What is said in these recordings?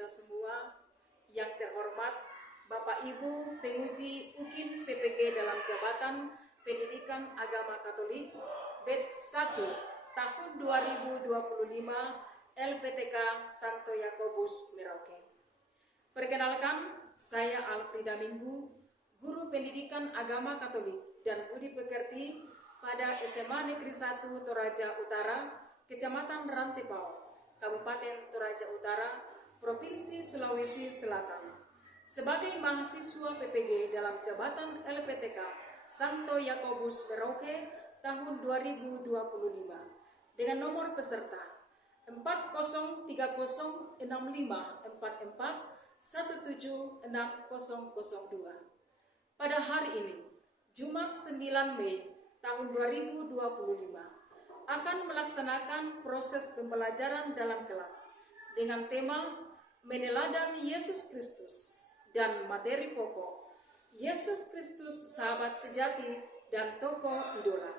kita semua, yang terhormat Bapak Ibu penguji UKIM PPG dalam jabatan Pendidikan Agama Katolik Batch 1 tahun 2025 LPTK Santo Yakobus Merauke. Perkenalkan, saya Alfrida Minggu, Guru Pendidikan Agama Katolik dan Budi Pekerti pada SMA Negeri 1 Toraja Utara, Kecamatan Rantepao, Kabupaten Toraja Utara, Provinsi Sulawesi Selatan. Sebagai mahasiswa PPG dalam jabatan LPTK Santo Yakobus Merauke tahun 2025 dengan nomor peserta 40306544176002. Pada hari ini, Jumat 9 Mei tahun 2025, akan melaksanakan proses pembelajaran dalam kelas dengan tema Meneladani Yesus Kristus dan materi pokok Yesus Kristus sahabat sejati dan tokoh idola.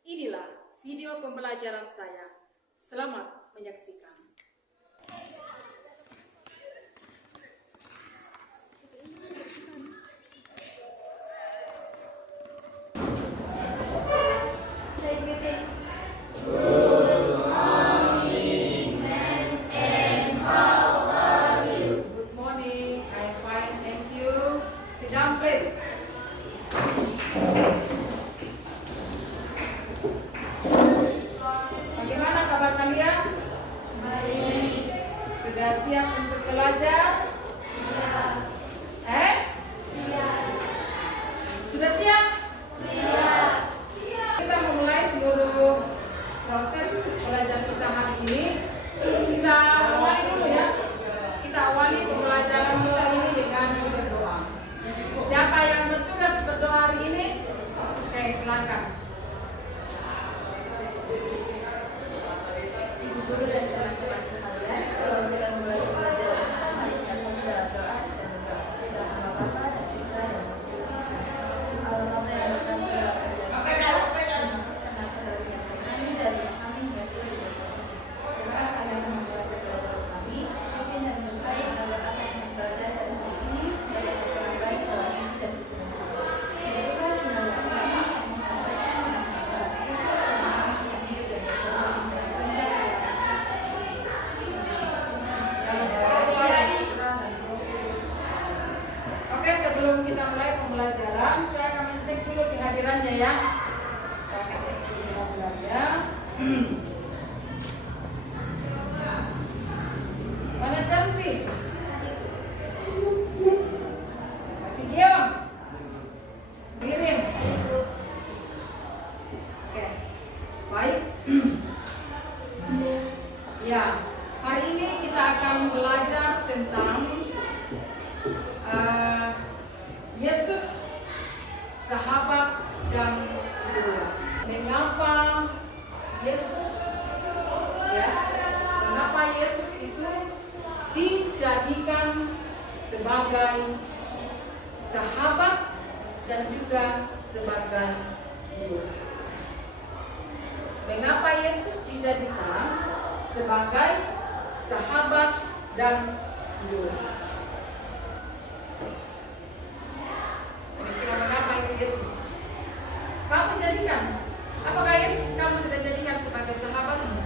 Inilah video pembelajaran saya. Selamat menyaksikan. Sudah siap untuk belajar? Siap. Siap. Sudah siap? Siap. Kita memulai seluruh proses belajar kita hari ini. Kita awali dulu ya. Kita awali pembelajaran kita ini dengan berdoa. Siapa yang bertugas berdoa hari ini? Oke, silakan. Ibu guru dan teman-teman sekalian, sebelum kita mulai pembelajaran, saya akan mencek dulu kehadirannya ya. Saya akan cek dulu kehadirannya. Mana Chelsea? Video? Kirim. Oke, baik. Ya, hari ini kita akan belajar tentang Yesus, sahabat dan idola. Mengapa Yesus, mengapa Yesus itu dijadikan sebagai sahabat dan juga sebagai idola? Mengapa Yesus dijadikan sebagai sahabat dan idola? Mengapa itu Yesus? Kamu jadikan? Apakah Yesus kamu sudah jadikan sebagai sahabatmu?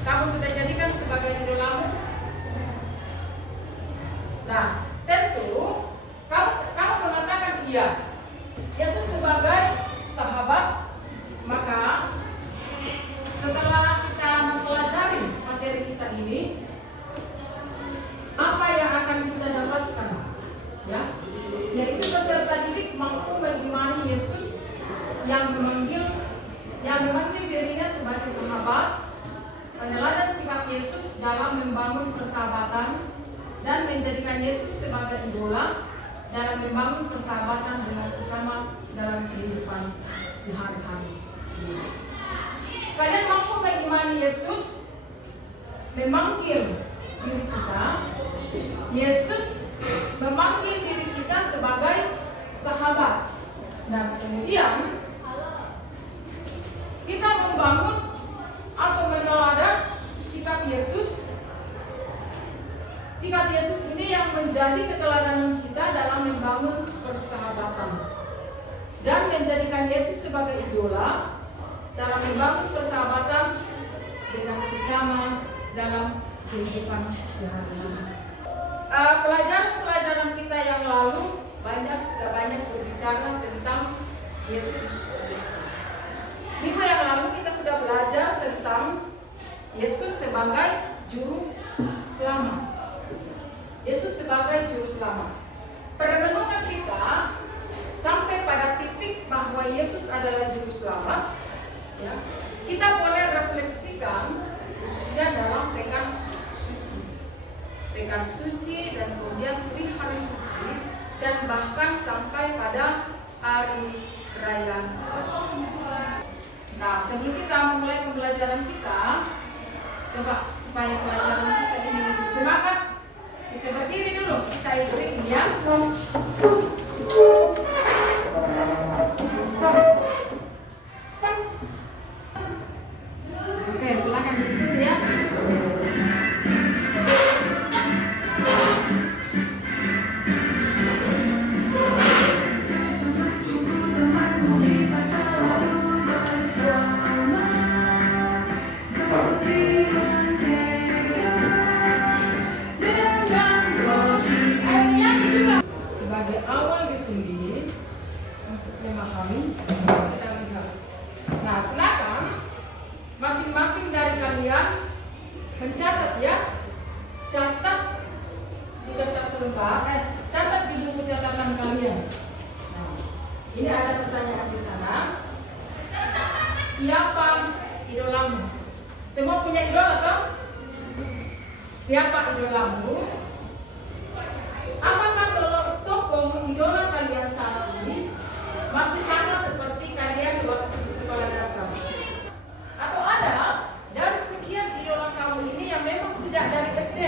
Kamu sudah jadikan sebagai idolamu? Nah, tentu kamu mengatakan iya, Yesus sebagai sahabat. Maka setelah kita mempelajari materi kita ini, apa yang akan kita dapatkan? Ya, yaitu peserta didik mampu mengimani Yesus yang memanggil dirinya sebagai sahabat, peneladan sikap Yesus dalam membangun persahabatan dan menjadikan Yesus sebagai idola dalam membangun persahabatan dengan sesama dalam kehidupan sehari-hari. Kalian mampu mengimani Yesus memanggil diri kita, Yesus memanggil diri kita sebagai sahabat, dan kemudian kita membangun atau meneladan sikap Yesus sikap Yesus ini yang menjadi keteladanan kita dalam membangun persahabatan dan menjadikan Yesus sebagai idola dalam membangun persahabatan dengan sesama dalam kehidupan sehari-hari. Pelajaran-pelajaran kita yang lalu sudah banyak berbicara tentang Yesus. Minggu yang lalu kita sudah belajar tentang Yesus sebagai juru selamat. Yesus sebagai juru selamat. Perenungan kita sampai pada titik bahwa Yesus adalah juru selamat. Ya, kita boleh refleksikan khususnya dalam pekan suci dan kemudian hari suci dan bahkan sampai pada hari raya Paskah. Nah, sebelum kita memulai pembelajaran kita, coba supaya pelajaran kita ini lebih semangat, kita berdiri dulu, kita ikutin ya. Oke, silakan diikuti ya. Sebagai awal di sini untuk tema kami kita lihat. Nah, silakan masing-masing dari kalian mencatat ya, catat di kertas lembar, catat di buku catatan kalian. Nah, ini ada pertanyaan di sana. Siapa idolamu? Semua punya idola toh? Siapa idolamu? Apakah tokoh idola kalian saat ini masih sama seperti kalian waktu di sekolah dasar? Atau ada dari sekian idola kamu ini yang memang sejak dari SD?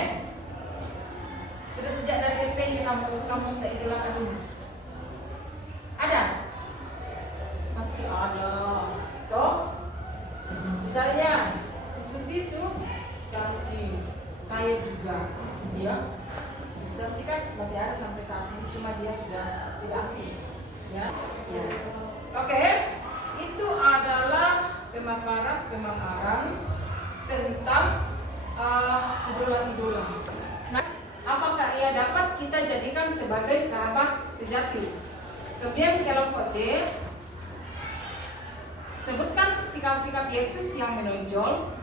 Sudah sejak dari SD ini kamu sudah idolakan ini? Ada? Pasti ada. Toh? Misalnya sisu Santi, saya juga, ya. Santi kan masih ada sampai saat ini, cuma dia sudah tidak aktif, ya. Oke, itu adalah pemaparan tentang idola-idola. Nah, apakah ia dapat kita jadikan sebagai sahabat sejati? Kemudian kelompok C, sebutkan sikap-sikap Yesus yang menonjol,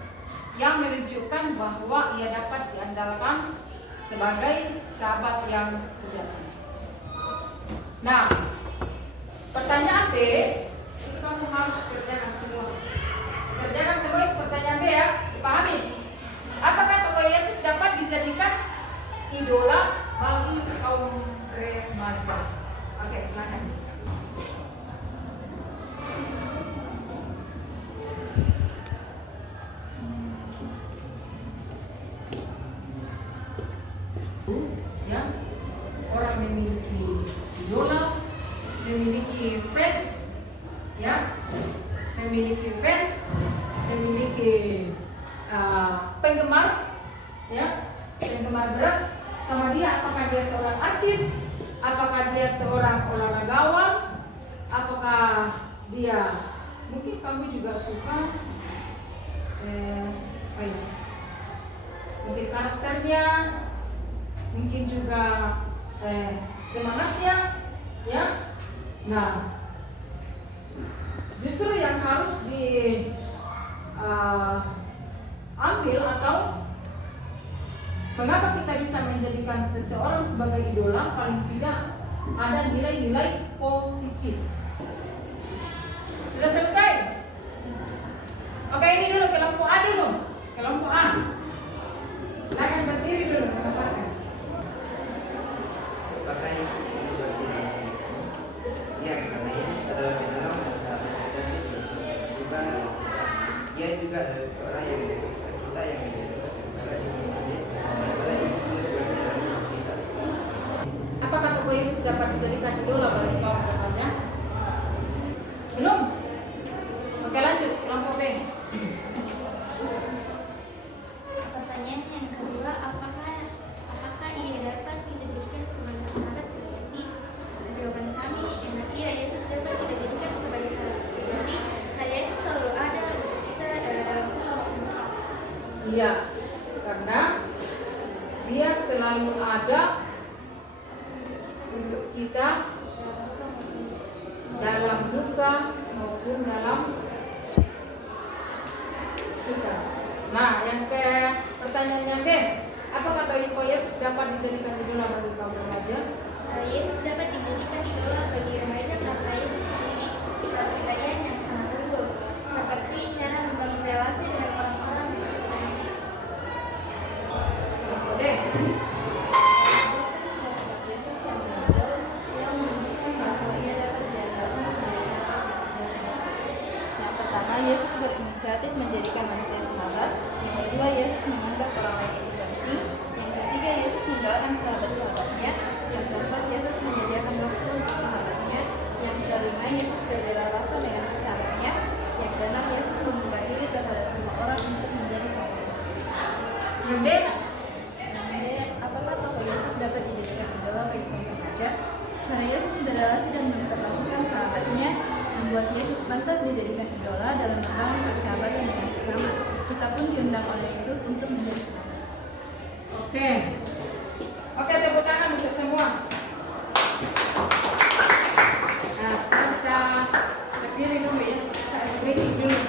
yang menunjukkan bahwa ia dapat diandalkan sebagai sahabat yang sejati. Nah, pertanyaan B itu kamu harus kerjakan semua. Kerjakan semua itu pertanyaan B ya, dipahami. Apakah tokoh Yesus dapat dijadikan idola bagi kaum remaja? Oke, silakan. Ya, orang memiliki idola, memiliki fans, ya, memiliki penggemar, ya, penggemar berat sama dia. Apakah dia seorang artis? Apakah dia seorang olahragawan? Apakah dia mungkin kamu juga suka mungkin karakternya, mungkin juga semangatnya, ya. Nah, justru yang harus diambil atau mengapa kita bisa menjadikan seseorang sebagai idola, paling tidak ada nilai-nilai positif. Sudah selesai? Oke, ini dulu kelompok A dulu. Kelompok A. Silakan berdiri dulu, mengatakan. Apakah Yesus berbuat ini? Ya, karena Yesus adalah penolong dan sahabat sejati juga. Dia juga adalah seseorang yang menyusahkan kita, yang menjadikan seseorang yang sendiri. Adalah Yesus berbuat dalam kita. Apakah tokoh Yesus dapat dijadikan idola bagi kaum remaja? Belum. Oke, lanjut kelompok B. Pertanyaan yang kedua, apakah selalu ada untuk kita dalam duka maupun dalam suka. Nah, yang ke pertanyaannya B, apa kata engkau Yesus dapat dijadikan idola bagi kaum remaja? Yesus dapat dijadikan idola bagi remaja karena Yesus memiliki kepribadian yang sangat unggul, seperti cara membangun relasi dengan orang-orang di sekitar ini. D. Yesus yang unggul yang menunjukkan bahwa ia dapat diandalkan sebagai sahabat. Yang pertama, Yesus berinisiatif menjadikan manusia sahabat. Yang kedua, Yesus menganggap orang lain itu penting. Yang ketiga, Yesus mendoakan sahabat-sahabatnya. Yang keempat, Yesus menyediakan waktu untuk sahabatnya. Yang kelima, Yesus berbela rasa dengan sahabatnya. Yang keenam, Yesus membuka diri terhadap semua orang untuk menjadi sahabatnya. Yang D. Apakah tokoh Yesus dapat dijadikan idola bagi kaum remaja? Cara Yesus berrelasi dan memperlakukan sahabatnya membuat Yesus pantas dijadikan idola dalam membangun persahabatan dengan sesama. Kita pun diundang oleh Yesus untuk menjadi sahabat. Oke, tepuk tangan untuk semua. Nah, sekarang kita pilih dulu ya, kita breaking dulu.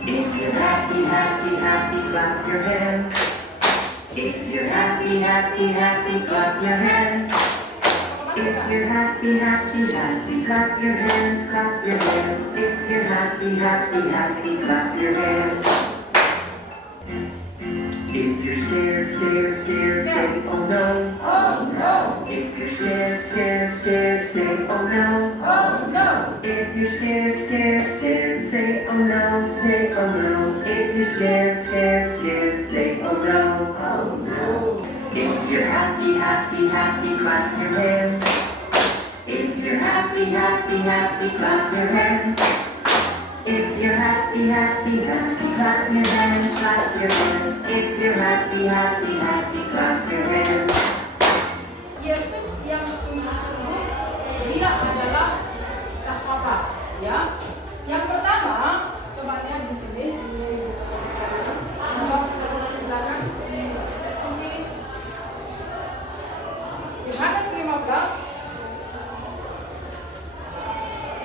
If you're happy, happy, happy, clap your hands. If you're happy, happy, happy, clap your hands. If you're happy, happy, happy, clap your hands, clap your hands. If you're happy, happy, happy, clap your hands. If you're scared, scared, scared, say oh no. Oh no, If you're scared, scared, scared, say oh no. oh no. If you're scared, scared, scared, say oh no, say oh no. If you're scared, scared, scared, say oh no, oh no. If you're happy, happy, happy, clap your hands. If you're happy, happy, happy, clap your hands. If you're happy, happy, happy, clap your hands, clap your hands. If you're happy, happy, happy, clap your hands. Yesus yang sungguh-sungguh dia adalah sahabat, ya. Yang pertama, coba lihat di sini. Silakan. Kunci.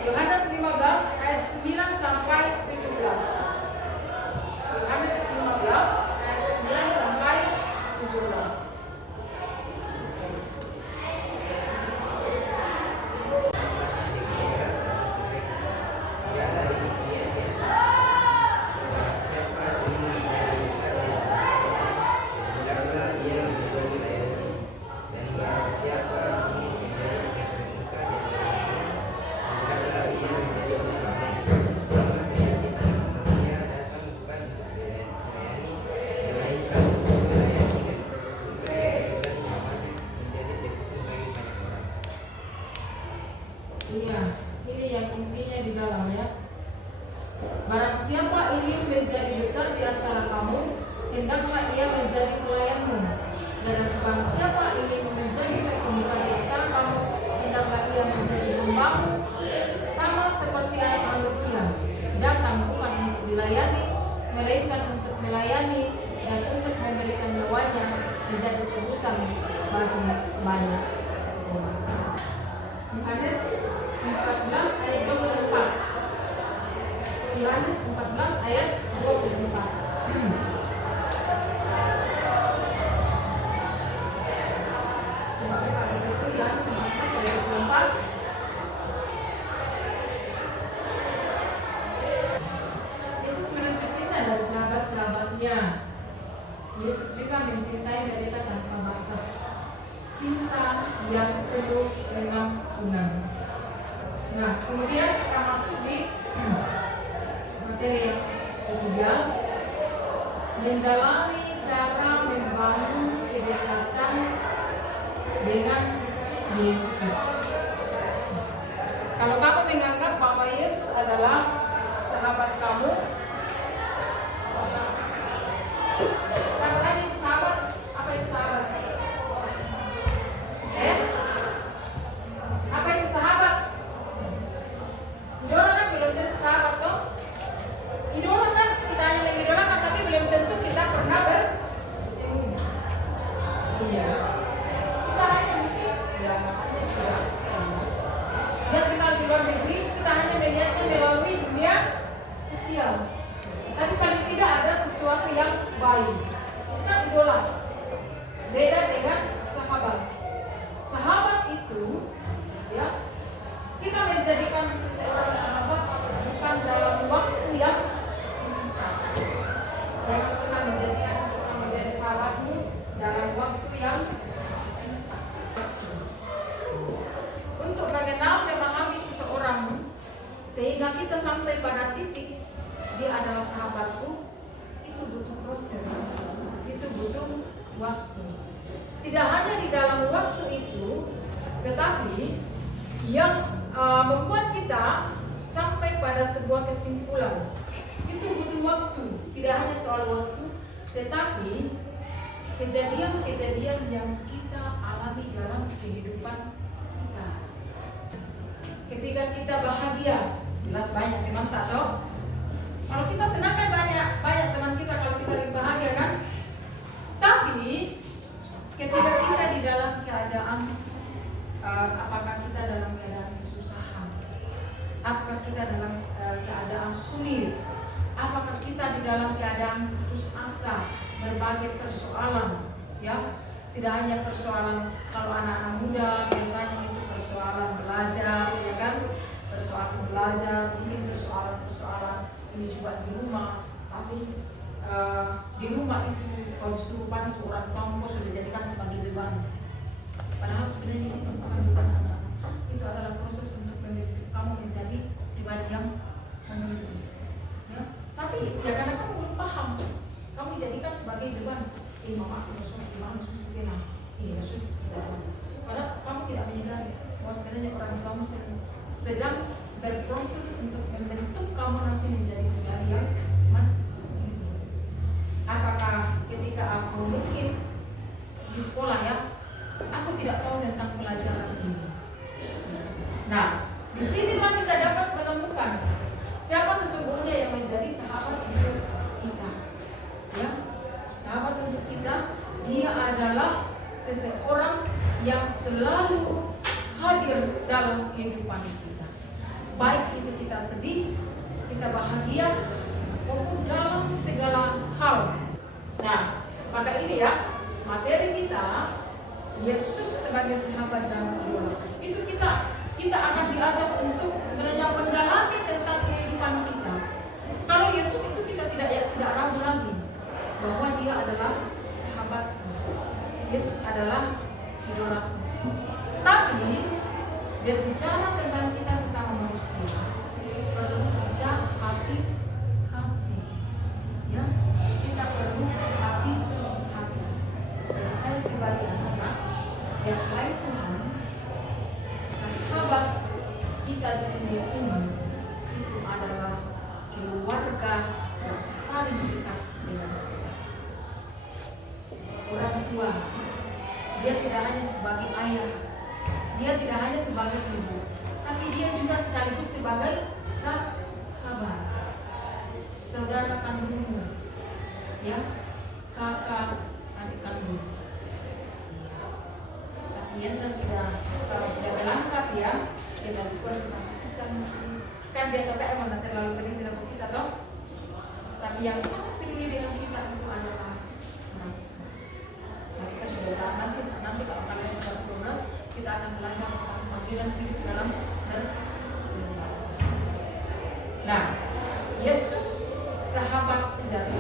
Yohanes 15 ayat 9 sampai 17. Yohanes 15 ayat 9 sampai 17. Iya, ini yang intinya di dalam ya. Barang siapa ingin menjadi besar di antara kamu, hendaklah ia menjadi pelayanmu. Dan barang siapa ingin menjadi terkemuka di antara kamu, hendaklah ia menjadi hambamu. Sama seperti anak manusia, datang bukan untuk dilayani, melainkan untuk melayani dan untuk memberikan nyawanya menjadi tebusan bagi banyak orang. Yohanes 14 ayat 24. Yohanes 14 ayat 24. Coba buka di situ Yohanes 14 ayat 24. Yesus menuntut cinta dari sahabat-sahabatnya. Yesus juga mencintai mereka tanpa batas. Cinta yang penuh dengan unang. Nah, kemudian kita masuk di materi yang ketiga, mendalami cara membangun kedekatan dengan Yesus. Kalau kamu menganggap bahwa Yesus adalah sahabat kamu, sama lagi sahabat, apa itu sahabat? Apa itu sahabat? Idola kan belum tentu sahabat toh? saja, tapi paling tidak ada sesuatu yang baik. Kita idola. Beda dengan sahabat. Sahabat itu, ya, kita menjadikan seseorang sahabat bukan dalam waktu yang singkat. Jangan pernah menjadikan seseorang menjadi sahabatmu dalam waktu yang singkat. Untuk mengenal memahami seseorang sehingga kita sampai pada titik dia adalah sahabatku, itu butuh proses, itu butuh waktu. Tidak hanya di dalam waktu itu, tetapi yang membuat kita sampai pada sebuah kesimpulan, itu butuh waktu. Tidak hanya soal waktu, tetapi kejadian-kejadian yang kita alami dalam kehidupan kita. Ketika kita bahagia, jelas banyak teman tak tahu. Kalau kita senang kan banyak teman kita kalau kita lagi bahagia kan. Tapi ketika kita di dalam keadaan apakah kita dalam keadaan kesusahan, apakah kita dalam keadaan sulit, apakah kita di dalam keadaan putus asa, berbagai persoalan, ya, tidak hanya persoalan kalau anak-anak muda biasanya itu persoalan belajar, ya kan, persoalan belajar, mungkin persoalan ini juga di rumah, tapi di rumah itu kalau disuruh bantu orang tua sudah dijadikan sebagai beban. Padahal sebenarnya itu bukan beban anak, itu adalah proses untuk membentuk kamu menjadi pribadi yang mandiri. Ya? Tapi ya karena kamu belum paham, kamu jadikan sebagai beban. Mama aku besok gimana susah bilang, susah tidak. Padahal kamu tidak menyadari bahwa sebenarnya orang tuamu sedang berproses untuk membentuk kamu nanti menjadi pribadi yang mandiri. Apakah ketika aku mungkin di sekolah ya, aku tidak tahu tentang pelajaran ini. Nah, disinilah kita dapat menemukan siapa sesungguhnya yang menjadi sahabat untuk kita. Ya, sahabat untuk kita, dia adalah seseorang yang selalu hadir dalam kehidupan kita. Baik itu kita sedih, kita bahagia, maupun dalam segala hal. Nah, maka ini ya, materi kita, Yesus sebagai sahabat dan idola. Itu kita akan diajak untuk sebenarnya mendalami tentang kehidupan kita. Kalau Yesus itu kita tidak ragu lagi bahwa dia adalah sahabat. Yesus adalah idola. Tapi berbicara tentang kita sesama manusia, perlu kita hati-hati. Ya, kita perlu hati-hati. Jadi saya pribadi anak-anak, ya selain Tuhan, sahabat kita di dunia ini itu adalah keluarga yang paling dekat dengan kita. Orang tua, dia tidak hanya sebagai ayah, dia tidak hanya sebagai ibu, tapi dia juga sekaligus sebagai sahabat, saudara kandungmu, ya, kakak adik kandung. Kalian kalau sudah melengkap ya, kita lupa sesama pisang. Kan biasa emang nanti terlalu peduli dengan kita toh. Tapi yang sangat peduli dengan kita itu adalah orang. Nah, kita sudah nanti kalau kalian sudah 11 kita akan belajar tentang panggilan hidup dalam Nah, Yesus sahabat sejati.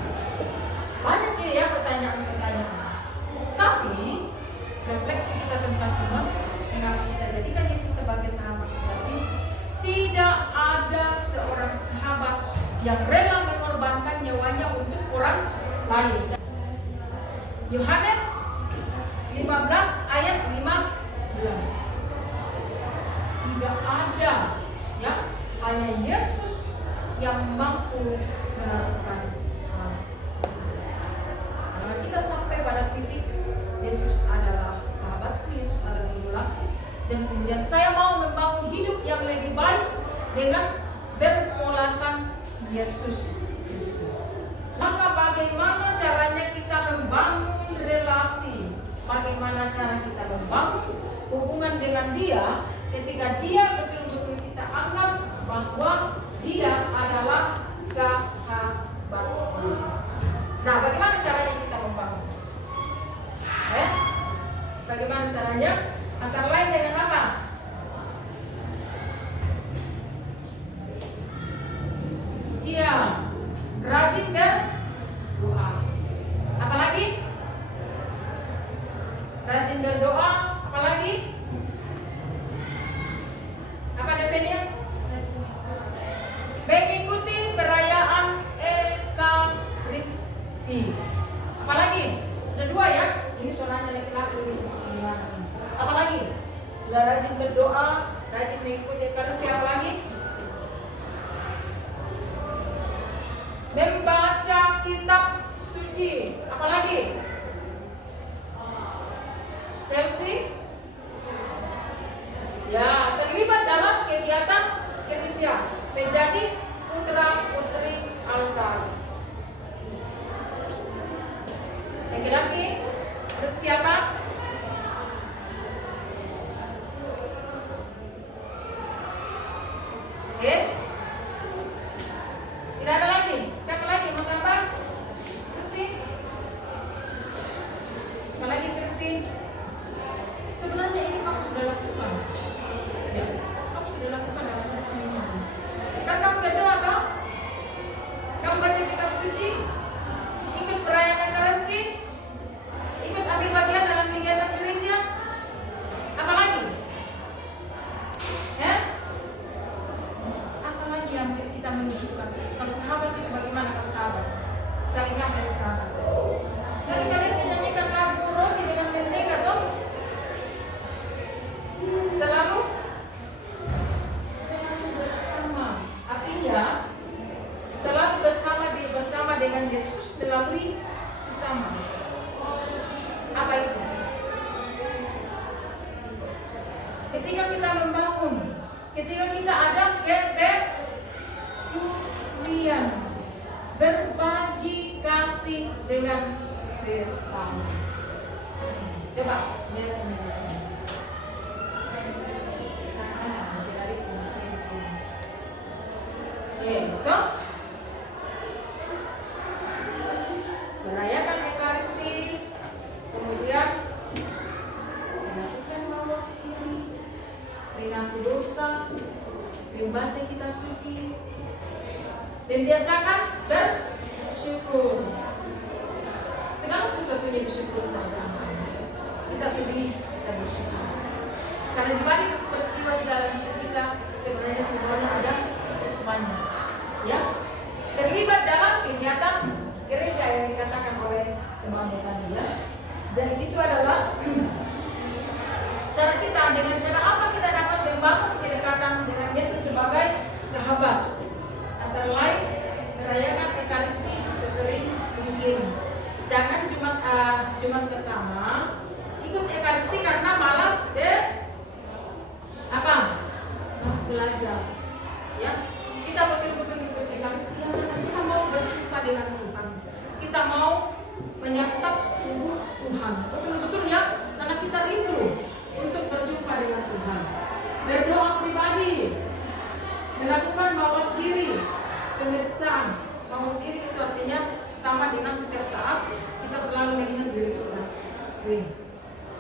Banyak ya pertanyaan-pertanyaan. Tapi refleksi kita tentang Tuhan, mengapa kita jadikan Yesus sebagai sahabat sejati? Tidak ada seorang sahabat yang rela mengorbankan nyawanya untuk orang lain. Yohanes 15 ayat 15. Tidak ada, ya, hanya Yesus yang mampu melakukan hal. Kalau kita sampai pada titik Yesus adalah sahabatku, Yesus adalah idolaku, dan kemudian saya mau membangun hidup yang lebih baik dengan bermulakan Yesus Kristus. Maka bagaimana caranya kita membangun relasi? Bagaimana cara kita membangun hubungan dengan Dia ketika Dia betul-betul kita anggap bahwa Dia adalah sahabat. Nah, bagaimana caranya kita membangun? Bagaimana caranya? Antara lain dengan apa? Iya, rajin berdoa. Apalagi? Rajin berdoa. Apalagi? Apa definisinya? Mengikuti perayaan Ekaristi. Apalagi? Sudah 2 ya. Ini suaranya laki-laki. Apalagi? Sudah rajin berdoa, rajin mengikuti Ekaristi. Apalagi? Membaca kitab suci. Apalagi? Chelsea? Ya, terlibat dalam kegiatan gereja, menjadi putra-putri altar. Laki-laki, rezeki apa? Tidak ada lagi. Siapa lagi mau tambah? Kristi? Apa lagi Kristi? Sebenarnya ini kamu sudah lakukan. Ya, kamu sudah lakukan dalam hidup. Kan kamu berdoa toh? Kamu baca kitab suci? Ikut perayaan Ekaristi? Ikut ambil bagian dalam kegiatan gereja? Apa lagi? Apa lagi yang kita menunjukkan? Kalau sahabat itu bagaimana kalau sahabat? Saya ingat dari sahabat. Jadi kalian menyanyikan lagu roti dengan mentega toh? Selalu bersama. Artinya selalu bersama dengan Yesus melalui sesama. Apa itu? Ketika kita membangun, ketika kita ada kepedulian, berbagi kasih dengan sesama. Coba lihat ini di sini. Itu merayakan Ekaristi, kemudian melakukan mawas diri, mengaku dosa, membaca kitab suci, membiasakan bersyukur. Segala sesuatunya bersyukur saja. Kita sedih, kita bersyukur. Karena di balik peristiwa di dalam hidup kita sebenarnya semuanya ada hikmahnya. Ya, terlibat dalam kegiatan gereja yang dikatakan oleh teman-teman tadi ya. Jadi itu adalah cara kita, dengan cara apa kita dapat membangun kedekatan dengan Yesus sebagai sahabat. Antara lain merayakan Ekaristi sesering mungkin. Jangan Jumat pertama ikut Ekaristi karena malas malas belajar. Ya, kita betul-betul ikut Ekaristi karena kita mau berjumpa dengan Tuhan. Kita mau menyantap tubuh Tuhan. Betul-betul ya, karena kita rindu untuk berjumpa dengan Tuhan. Berdoa pribadi, melakukan mawas diri, pemeriksaan. Mawas diri itu artinya sama dengan setiap saat kita selalu melihat diri kita.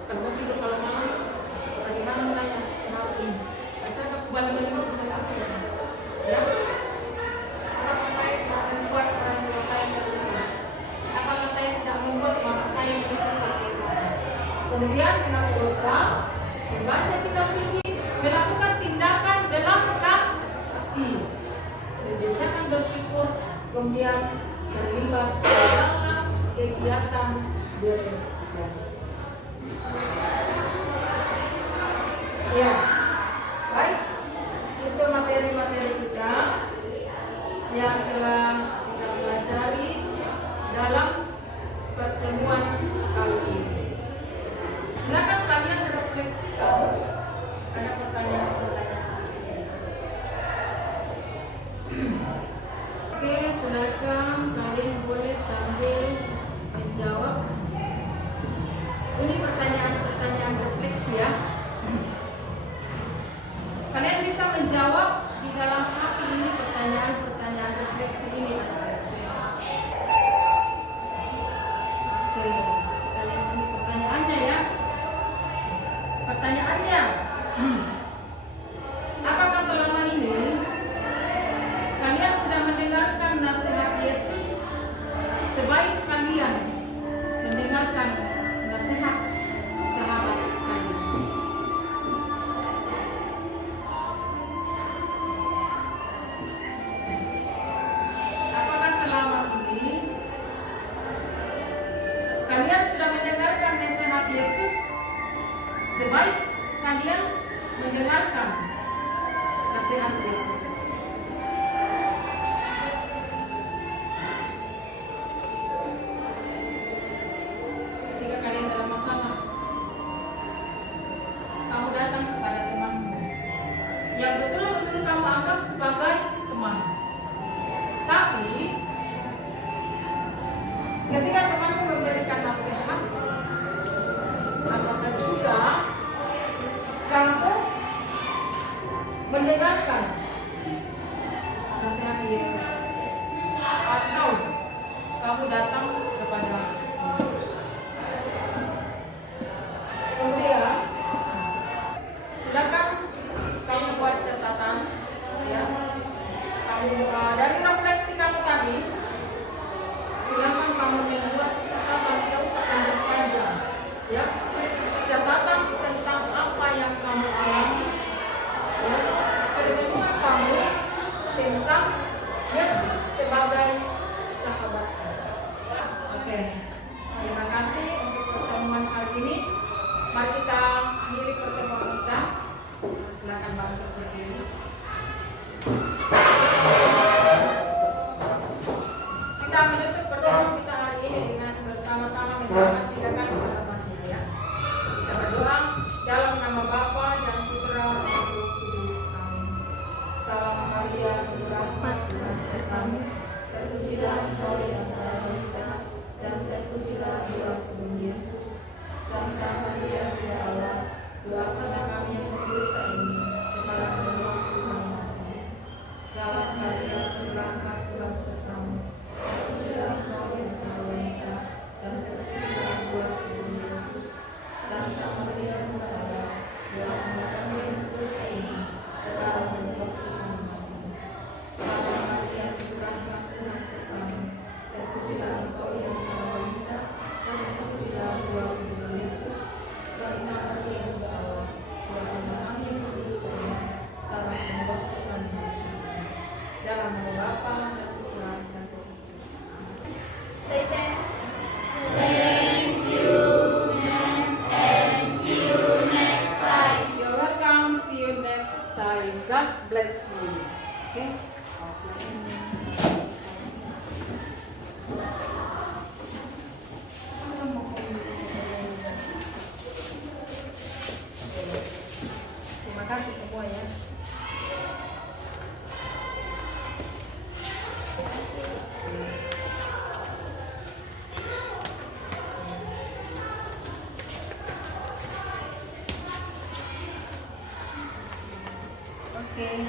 Kalau mau tidur kalau malam, bagaimana saya sehari ini? Saya kembali menyebut dengan apa ya? Apakah saya tidak membuat orang tua saya berubah? Apakah saya tidak membuat mama saya berubah seperti itu? Kemudian dengan dosa, membaca kitab suci, melakukan tindakan belas kasih, membiasakan bersyukur, kemudian terlibat dalam kegiatan gereja. Ya, baik. Itu materi-materi kita yang telah kita pelajari dalam pertemuan kali ini. Silakan kalian refleksikan. Ada pertanyaan-pertanyaan di sini. Oke, silakan kalian boleh sambil menjawab. Ini pertanyaan-pertanyaan refleksi ya. Kalian bisa menjawab di dalam hati ini pertanyaan-pertanyaan refleksi ini sebaik kalian mendengarkan nasihat Yesus. Ketika kalian dalam masalah, kamu datang kepada temanmu yang betul-betul kamu anggap sebagai teman. Tapi ketika temanmu memberikan nasihat, apakah juga kamu mendengarkan nasihat Yesus, atau kamu datang kepada Yesus? Kemudian silakan kamu buat catatan, ya. Kamu dari refleksi kamu tadi, silakan kamu membuat catatan, tidak usah panjang, ya. Catatan tentang apa yang kamu alami, ya. Perenungan kamu tentang Yesus sebagai sahabat. Oke, terima kasih untuk pertemuan hari ini. Mari kita akhiri pertemuan kita. Silakan bantu berdiri. Kita menutup pertemuan kita hari ini dengan bersama-sama mendoakan 3 kali salaman, ya. Kita berdoa dalam nama Bapa dan Putra dan Roh Kudus. Amin. Salam Maria, berrahmat Tuhan sertamu. Terpujilah Engkau di antara wanita, dan terpujilah buah tubuh Yesus. Santa Maria, Bunda Allah, doakanlah kami yang berdosa ini sekarang dan waktu kami mati. Salam Maria, berrahmat Tuhan sertamu. Terpujilah Engkau di antara wanita, dan terpujilah buah tubuh Yesus. Santa Maria, Bunda Allah, doakanlah kami yang berdosa ini sekarang dan waktu kami mati. Salam Maria, berrahmat Tuhan sertamu. Terpujilah Engkau di antara wanita, dan terpujilah buah tubuh Yesus. Santa Maria, Bunda Allah, doakanlah kami yang berdosa ini sekarang dan waktu kami mati. Dalam nama Bapa dan Putra dan Roh Kudus. Amin. Say thanks. Thank you, and see you next time. You're welcome. See you next time. God bless you. Okay? Terima kasih semua, ya. Oke.